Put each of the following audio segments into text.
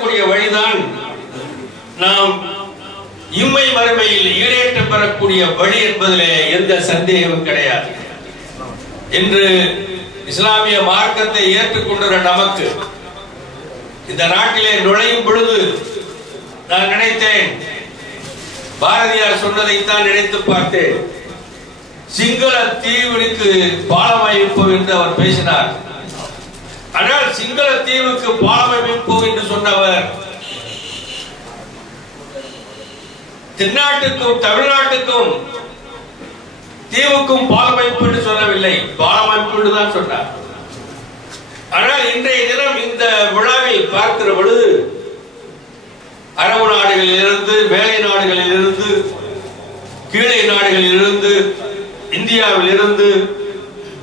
காட்டக்கூடிய வழிதான் நாம் இம்மை மறுமையில் ஈடேற்றம் பெறக்கூடிய வழி என்பதிலே எந்த சந்தேகமும் கிடையாது. இன்று இஸ்லாமிய மார்க்கத்தை ஏற்றுக்கொண்ட நமக்கு இந்த நாட்டிலே நுழையும் பொழுது நான் நினைத்தேன், பாரதியார் சொன்னதைத்தான் நினைத்து பார்த்தேன். சிங்கள தீவுக்கு பாலம் அமைப்போம் என்று அவர் பேசினார். ஆனால் சிங்கள தீவுக்கு பாலம் அமைப்போம் என்று சொன்னவர் தென்னாட்டுக்கும் தமிழ்நாட்டுக்கும் தீவுக்கும் பாலம் அமைப்பு என்று சொல்லவில்லை, பாலம் அமைப்பு என்று தான் சொன்னார். ஆனால் இன்றைய தினம் இந்த விழாவில் பார்க்கிற பொழுது அரபு நாடுகளில் இருந்து, மேலை நாடுகளில் இருந்து, கீழே நாடுகளில் இருந்து, இந்தியாவில் இருந்து,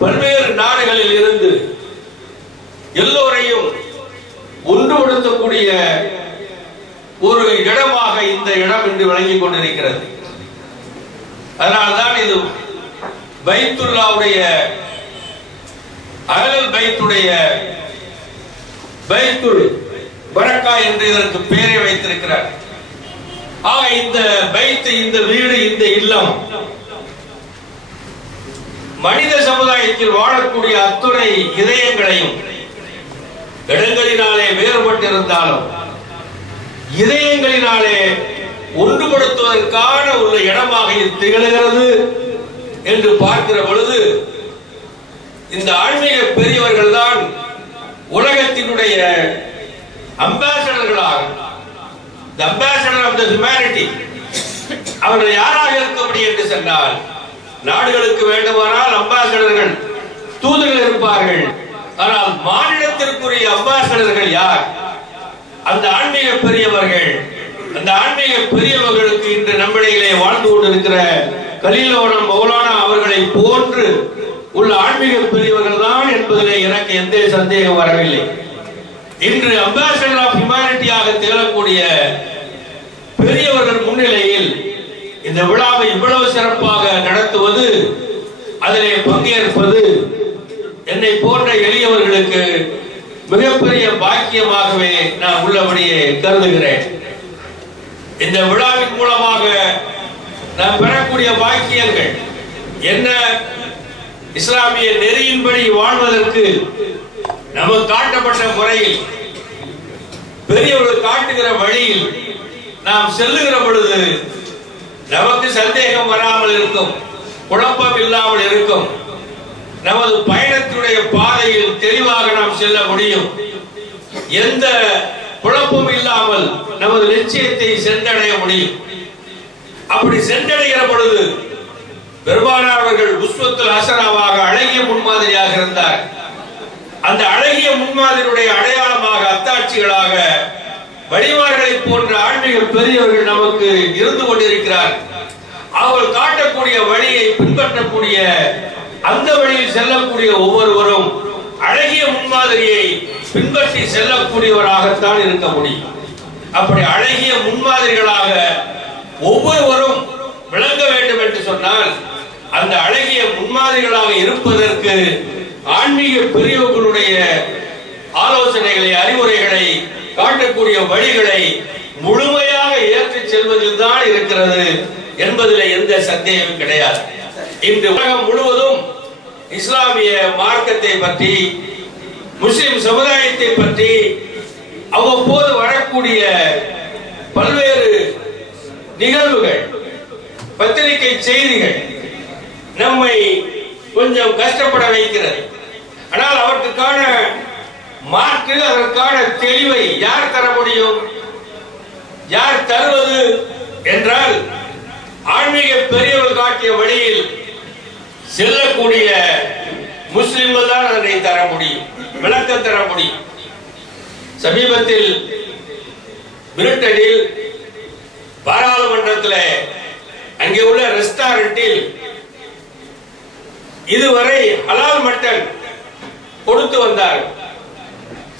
பல்வேறு நாடுகளில் இருந்து எல்லோரையும் ஒன்றுபடுத்தக்கூடிய ஒரு இடமாக இந்த இடம் என்று விளங்கிக் கொண்டிருக்கிறது. அதனால்தான் இது பைத்துல்லாவுடைய அஹ்லுல் பைத்துடைய பைத்துல் பரக்கா என்று இதற்கு பெயரை வைத்திருக்கிறார். ஆக இந்த பைத்து, இந்த வீடு, இந்த இல்லம் மனித சமுதாயத்தில் வாழக்கூடிய அத்துணை இதயங்களையும் இடங்களினாலே வேறுபட்டிருந்தாலும் இதயங்களினாலே ஒன்றுபடுத்துவதற்கான ஒரு இடமாக திகழ்கிறது என்று பார்க்கிற பொழுது இந்த ஆன்மீக பெரியவர்கள் தான் உலகத்தினுடைய அம்பாசடர்களாக, அம்பாசடர் ஆஃப் தி ஹியூமனிட்டி. அவர்கள் யாராக இருக்க முடியும் என்று சொன்னால், நாடுகளுக்கு வேண்டுமானால் அம்பாசடர்கள், தூதர்கள் இருப்பார்கள். ஆனால் மாநிலத்திற்குரிய அம்பாசடர்கள் யார்? அந்த ஆன்மீக பெரியவர்கள். அந்த ஆன்மீக பெரியவர்களுக்கு இன்று நம்மிடையிலே வாழ்ந்து கொண்டிருக்கிற கலீலோனம் மௌலானா அவர்களை போன்று உள்ள ஆன்மீக பெரியவர்கள் தான் என்பதிலே எனக்கு எந்த சந்தேகம் வரவில்லை. இன்று அம்பாசடர் ஆஃப் ஹியூமனிட்டியாக திகழக்கூடிய பெரியவர்கள் முன்னிலையில் இந்த விழாவை இவ்வளவு சிறப்பாக நடத்துவது, அதிலே பங்கேற்பது என்னை போன்ற எளியவர்களுக்கு மிகப்பெரிய பாக்கியமாகவே நான் உள்ளபடியே கருதுகிறேன். இந்த விழாவின் மூலமாக நாம் பெறக்கூடிய பாக்கியங்கள் என்ன? இஸ்லாமிய நெறியின்படி வாழ்வதற்கு நமக்கு காட்டப்பட்ட முறையில், பெரியவர்கள் காட்டுகிற வழியில் நாம் செல்லுகிற பொழுது நமக்கு சந்தேகம் வராமல் இருக்கும், குழப்பம் இல்லாமல் இருக்கும். நமது பயணத்தினுடைய பாதையில் தெளிவாக நாம் செல்ல முடியும். எந்த குழப்பம் இல்லாமல் நமது லட்சியத்தை சென்றடைய முடியும். அப்படி சென்றடைகிற பொழுது பெருமானார் அவர்கள் உஸ்வத்துல் ஹஸனாவாக அழகிய முன்மாதிரியாக இருந்தார். அந்த அழகிய முன்மாதிரியுடைய அடையாளமாக, அத்தாட்சிகளாக வழிமார்களை போன்ற ஆன்மீக பெரியவர்கள் நமக்கு இருந்து கொண்டிருக்கிறார். அவர்கள் காட்டக்கூடிய வழியை பின்பற்றக்கூடிய, அந்த வழியில் செல்லக்கூடிய ஒவ்வொருவரும் அழகிய முன்மாதிரியை பின்பற்றி செல்லக்கூடியவராகத்தான் இருக்க முடியும். அப்படி அழகிய முன்மாதிரிகளாக ஒவ்வொருவரும் விளங்க வேண்டும் என்று சொன்னால், அந்த அழகிய முன்மாதிரிகளாக இருப்பதற்கு ஆன்மீக பெரியவர்களுடைய ஆலோசனைகளை, அறிவுரைகளை, காட்டக்கூடிய வழிகளை முழுமையாக ஏற்றி செல்வதில் தான் இருக்கிறது என்பதில் எந்த சந்தேகமும் கிடையாது. இன்று உலகம் முழுவதும் இஸ்லாமிய மார்க்கத்தை பற்றி, முஸ்லிம் சமுதாயத்தை பற்றி அவ்வப்போது வரக்கூடிய பல்வேறு நிகழ்வுகள், பத்திரிகை செய்திகள் நம்மை கொஞ்சம் கஷ்டப்பட வைக்கிறது. ஆனால் அவற்றுக்கான மாற்று, அதற்கான தெளிவை யார் தர முடியும்? யார் தருவது என்றால், ஆன்மீக பெரியவர்கள் காட்டிய வழியில் செல்லக்கூடிய முஸ்லிம்கள் தான் அதனை தர முடியும், விளக்கம் தர முடியும். சமீபத்தில் பிரிட்டனில் பாராளுமன்றத்தில் அங்கே உள்ள ரெஸ்டாரண்டில் இதுவரை ஹலால் மட்டன் கொடுத்து வந்தார்.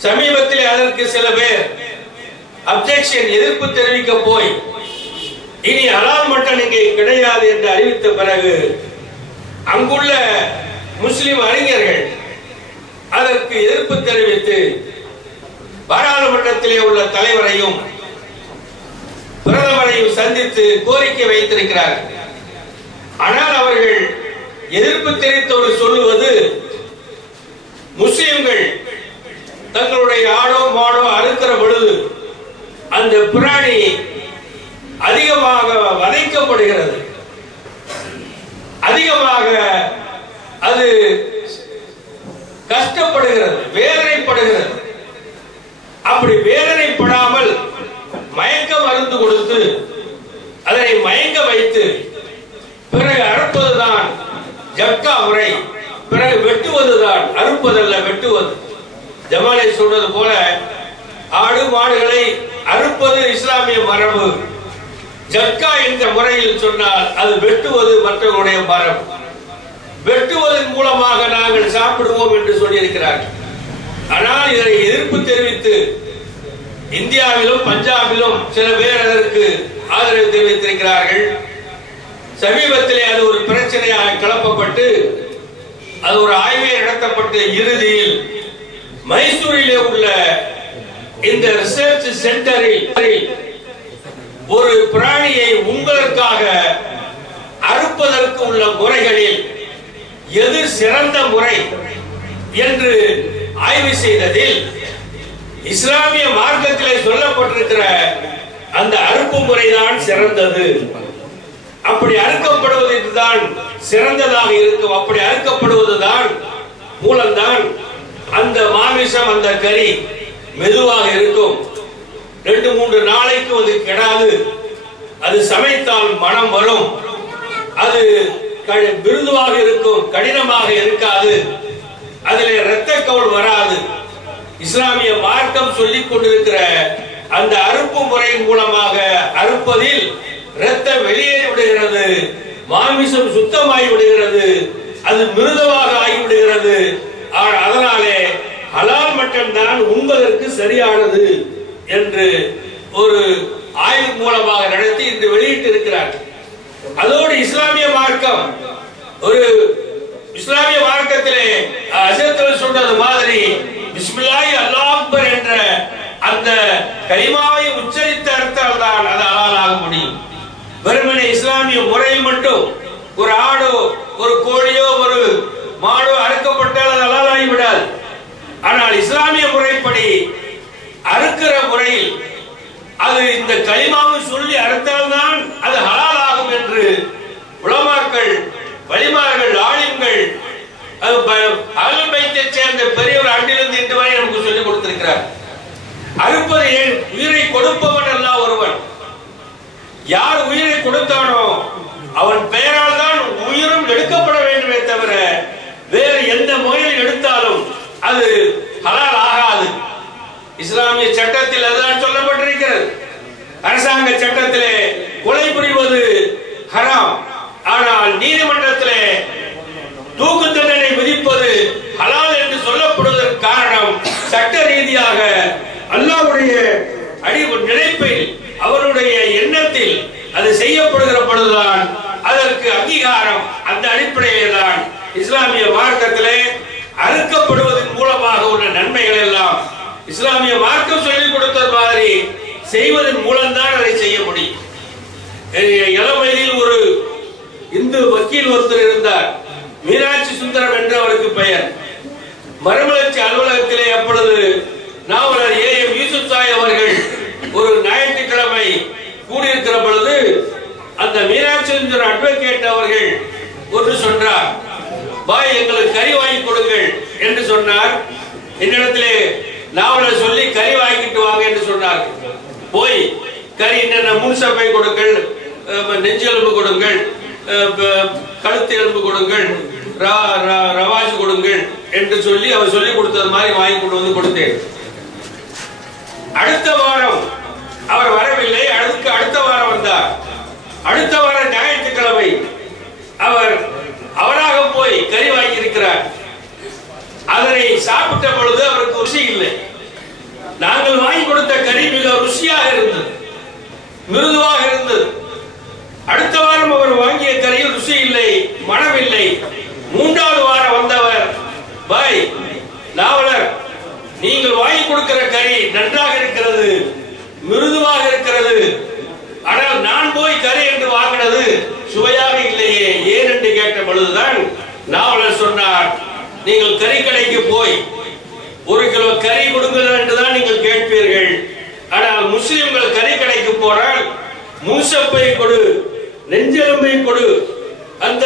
சமீபத்தில் அதற்கு சில பேர் அப்ஜெக்ஷன், எதிர்ப்பு தெரிவிக்க போய் இனி ஹலால் மட்டன் இங்கே கிடையாது என்று அறிவித்த பிறகு அங்குள்ள முஸ்லிம் அறிஞர்கள் அதற்கு எதிர்ப்பு தெரிவித்து பாராளுமன்றத்திலே உள்ள தலைவரையும் பிரதமரையும் சந்தித்து கோரிக்கை வைத்திருக்கிறார். ஆனால் அவர்கள் எதிர்ப்பு தெரிவித்தவர்கள் சொல்லுவது, முஸ்லிம்கள் தங்களுடைய ஆடோ மாடோ அறுக்கிற பொழுது அந்த பிராணி அதிகமாக வதைக்கப்படுகிறது, அதிகமாக அது கஷ்டப்படுகிறது, வேதனைப்படுகிறது. அப்படி வேதனைப்படாமல் மயக்க மருந்து கொடுத்து அதனை மயங்க வைத்து பிறகு அறுப்பதுதான் ஜப்கா முறை. பிறகு வெட்டுவதுதான், அறுப்பதல்ல வெட்டுவது. ஜமாலை சொல்வது போல ஆடு மாடுகளை அறுப்பது இஸ்லாமிய மரபு. ஜப்கா என்ற முறையில் சொன்னால் அது வெட்டுவது மற்றவருடைய மரபு. வெட்டுவதன் மூலமாக நாங்கள் சாப்பிடுவோம் என்று சொல்லியிருக்கிறார்கள். ஆனால் இதனை எதிர்ப்பு தெரிவித்து இந்தியாவிலும் பஞ்சாபிலும் சில பேர் அதற்கு ஆதரவு தெரிவித்திருக்கிறார்கள். சமீபத்திலே அது ஒரு பிரச்சனையாக கிளப்பப்பட்டு அது ஒரு ஆய்வே நடத்தப்பட்டு இறுதியில் மைசூரிலே உள்ள இந்த ரிசர்ச் சென்டரில் ஒரு பிராணியை உங்களுக்காக அறுப்பதற்கு உள்ள முறைகளில் எது சிறந்த முறை என்று ஆய்வு செய்ததில் இஸ்லாமிய மார்க்கத்திலே சொல்லப்பட்டிருக்கிற அந்த அறுப்பு முறைதான் சிறந்தது. அப்படி அறுக்கப்படுவதுதான் சிறந்ததாக இருக்கும். அப்படி அறுக்கப்படுவதுதான் மூலம்தான் அந்த மாமிசம், அந்த கறி மெதுவாக இருக்கும். 2-3 நாளைக்கு அது கெடாது. அது சமைத்தால் மனம் வரும். அது மிருதுவாக இருக்கும், கடினமாக இருக்காது. அதிலே இரத்த கவுள் வராது. இஸ்லாமிய மார்க்கம் சொல்லிக் கொண்டிருக்கிற அந்த அறுப்பு முறையின் மூலமாக அறுப்பதில் இரத்தம் வெளியேறி விடுகிறது, மாமிசம் சுத்தமாகி விடுகிறது, அது மிருதுவாக ஆகிவிடுகிறது. அதனாலே ஹலால் மட்டன் தான் உண்பதற்கு சரியானது என்று ஒரு ஆய்வு மூலமாக நடத்தி இன்று வெளியிட்டு இருக்கிறார். அதோடு இஸ்லாமிய மார்க்கம், ஒரு இஸ்லாமிய மார்க்கத்திலே அசத்தில் சொன்னது மாதிரி பிஸ்மில்லாஹி அல்லாஹ் அக்பர் என்ற அந்த கலிமாவை உச்சரித்து அறுத்தால் தான் அது ஹலால் ஆக முடியும். வெறுமனே இஸ்லாமிய முறையில் மட்டும் ஒரு ஆடோ ஒரு கோழியோ ஒரு மாடோ அறுக்கப்பட்டால் அது ஹலால் ஆகிவிடாது. ஆனால் இஸ்லாமிய முறைப்படி அறுக்கிற முறையில் அது இந்த கலிமாவை சொல்லி அறுத்தால் தான் அது ஹலால் ஆகும் என்று உலமாக்கள், வலிமார்கள், ஆலிம்கள், அஹ்லுல் பைத்தை சேர்ந்த பெரியவர் அன்றிலிருந்து இன்று வரை நமக்கு சொல்லிக் கொடுத்திருக்கிறார். அறுப்பது உயிரை கொடுப்பவன் அல்ல ஒருவன். யார் உயிரை கொடுத்தானோ அவன் பெயரால் தான் உயிரும் எடுக்கப்பட வேண்டுமே தவிர வேறு எந்த முறையில் எடுத்தாலும் அது ஹலால் ஆகாது. இஸ்லாமிய சட்டத்தில் அதுதான் சொல்லப்பட்டிருக்கிறது. அரசாங்க சட்டத்திலே கொலை புரிவது ஹராம். ஆனால் நீதிமன்றத்திலே தூக்கு தண்டனை விதிப்பது ஹலால் என்று சொல்லப்படுவதற்கு காரணம் சட்ட ரீதியாக அல்லாஹ்வுடைய நினைப்பில், அவருடைய எண்ணத்தில் அது செய்யப்படுகிற பொழுதுதான் அதற்கு அங்கீகாரம். அந்த அடிப்படையில் தான் இஸ்லாமிய மார்க்கத்திலே அறுக்கப்படுவதன் மூலமாக உள்ள நன்மைகள் எல்லாம் இஸ்லாமிய மார்க்கம் சொல்லிக் கொடுத்தது மாதிரி செய்வதன் மூலம்தான் அதை செய்ய முடியும். இளமையில் ஒரு இந்து வக்கீல் ஒருத்தர் இருந்தார், மீனாட்சி சுந்தரம் என்று அவருக்கு பெயர். மறுமலர்ச்சி அலுவலகத்திலே அப்பொழுது நாவலர் A.M. யூசுப் சாய் அவர்கள் ஒரு ஞாயிற்றுக்கிழமை கூடியிருக்கிற பொழுது அந்த மீனாட்சி சுந்தரம் அட்வொகேட் அவர்கள் ஒன்று சொன்னார், பாய் எங்களுக்கு கறி வாங்கி கொடுங்கள் என்று சொன்னார். என்னிடத்திலே நாவலர் சொல்லி கறி வாங்கிட்டு வாங்க என்று சொன்னார். போய் கறி என்னென்ன முன்சப்பை கொடுங்கள், நெஞ்செலும்பு கொடுங்கள், கழுத்து எலும்பு கொடுங்கள், ரவாஜ் கொடுங்கள் என்று சொல்லி அவர் சொல்லிக் கொடுத்தது மாதிரி வாங்கி கொண்டு வந்து கொடுத்தேன். அடுத்த வாரம் அவர் வரவில்லை. அடுத்த வாரம் வந்தார். அடுத்த வாரம் ஞாயிற்றுக்கிழமை அவராக போய் கறி வாங்கி இருக்கிறார். அதனை சாப்பிட்ட பொழுது அவருக்கு ருசி இல்லை. நாங்கள் வாங்கி கொடுத்த கறி மிக ருசியாக இருந்தது, மிருதுவாக இருந்தது. அடுத்த வாரம் அவர் வாங்கிய கறியில் ருசி இல்லை, மனம் இல்லை. 3வது வாரம் வந்தவர், பாய் நாவலர் நீங்கள் வாங்கி கொடுக்கிற கறி நன்றாக இருக்கிறது, மிருதுவாக இருக்கிறது, ஆனால் நான் போய் கறி என்று வாங்கினது சுவையாக இல்லையே, ஏன் என்று கேட்ட பொழுதுதான் நாவலர் சொன்னார், நீங்கள் கறி கடைக்கு போய் 1 கிலோ கறி கொடுங்கள் என்றுதான் நீங்கள் கேட்பீர்கள். ஆனால் முஸ்லிம்கள் கறி கடைக்கு போனால் மூசப்பை கொடு, நெஞ்செலும்பை கொடு, அந்த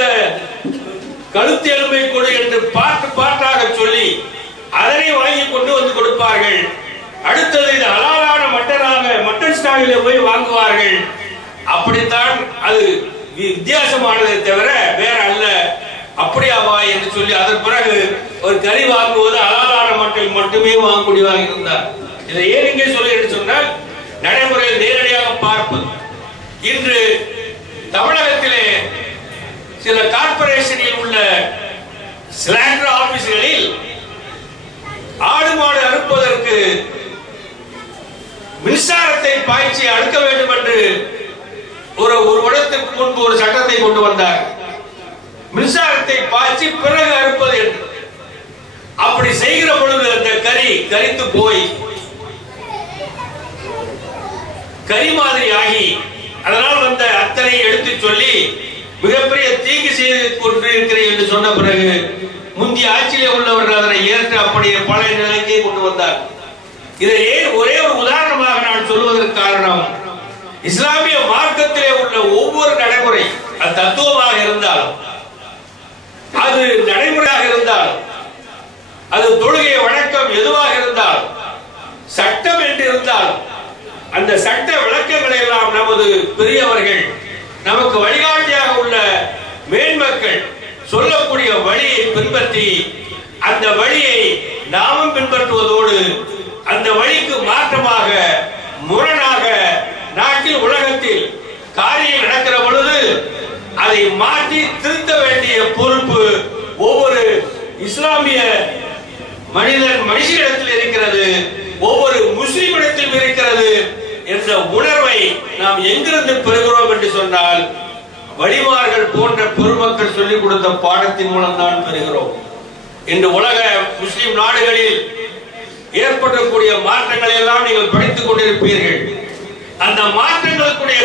கழுத்து எலும்பை கொடு என்று பாட்டு பாட்டாக சொல்லி அதனை வாங்கி கொண்டு வந்து கொடுப்பார்கள். அடுத்தது இது ஹலாலான மட்டனாக மட்டன் ஸ்டாலிலே போய் வாங்குவார்கள். அப்படித்தான் அது வித்தியாசமானதை தவிர வேற அல்ல. அப்படியாவா என்று சொல்லி அதன் பிறகு ஒரு கறி வாங்குவது ஹலாலான மட்டன் மட்டுமே வாங்கக்கூடியதாக இருந்தார். இதை ஏன் இங்கே சொல்லி என்று சொன்னால் நடைமுறையில் நேரடியாக பார்ப்பது. இன்று தமிழகத்திலே சில கார்பரேஷனில் உள்ள ஸ்லாண்டர் ஆபீஸ்களில் ஆடு மாடு அறுப்பதற்கு மின்சாரத்தை பாய்ச்சி அறுக்க வேண்டும் என்று ஒரு வருடத்திற்கு முன்பு ஒரு சட்டத்தை கொண்டு வந்தார். மின்சாரத்தை பாய்ச்சி பிறகு அறுப்பது என்று. அப்படி செய்கிற பொழுது அந்த கறி கரித்து போய் கறி மாதிரி ஆகி அதனால் வந்த அத்தனை எடுத்து சொல்லி மிகப்பெரிய தீங்கு செய்து கொண்டிருக்கிறேன் என்று சொன்ன பிறகு முந்தைய ஆட்சியிலே உள்ளவர்கள் அதனை ஏற்று அப்படியே பழைய நிலைக்கே கொண்டு வந்தார். இதை ஒரே ஒரு உதாரணமாக நான் சொல்வதற்கு காரணம், இஸ்லாமிய மார்க்கத்திலே உள்ள ஒவ்வொரு நடைமுறை, அது தத்துவமாக இருந்தாலும், அது நடைமுறையாக இருந்தாலும், அது தொழுகை வழக்கம் எதுவாக இருந்தாலும், சட்டம் என்று இருந்தாலும், அந்த சட்ட விளக்கங்களை எல்லாம் நமது பெரியவர்கள், நமக்கு வழிகாட்டியாக உள்ள மேன்மக்கள் சொல்லக்கூடிய வழியை பின்பற்றி அந்த வழியை நாமும் பின்பற்றுவதோடு அந்த வழிக்கு மாற்றமாக முரணாக நாட்டில் உலகத்தில் காரியம் நடக்கிற பொழுது அதை மாற்றி திருத்த வேண்டிய பொறுப்பு ஒவ்வொரு இஸ்லாமிய மனுஷனிடத்தில் இருக்கிறது, ஒவ்வொரு முஸ்லிமிடத்தில் இருக்கிறது என்ற உணர்வை நாம் எங்கிருந்து பெறுகிறோம் என்று சொன்னால் வழிமார்கள் போன்ற பெருமக்கள் சொல்லிக் கொடுத்த பாடத்தின் மூலம் தான் பெறுகிறோம். இன்று உலக முஸ்லிம் நாடுகளில் ஏற்படக்கூடிய மாற்றங்களை எல்லாம் நீங்கள் படித்துக் கொண்டிருப்பீர்கள். அந்த மாற்றங்களுக்குடைய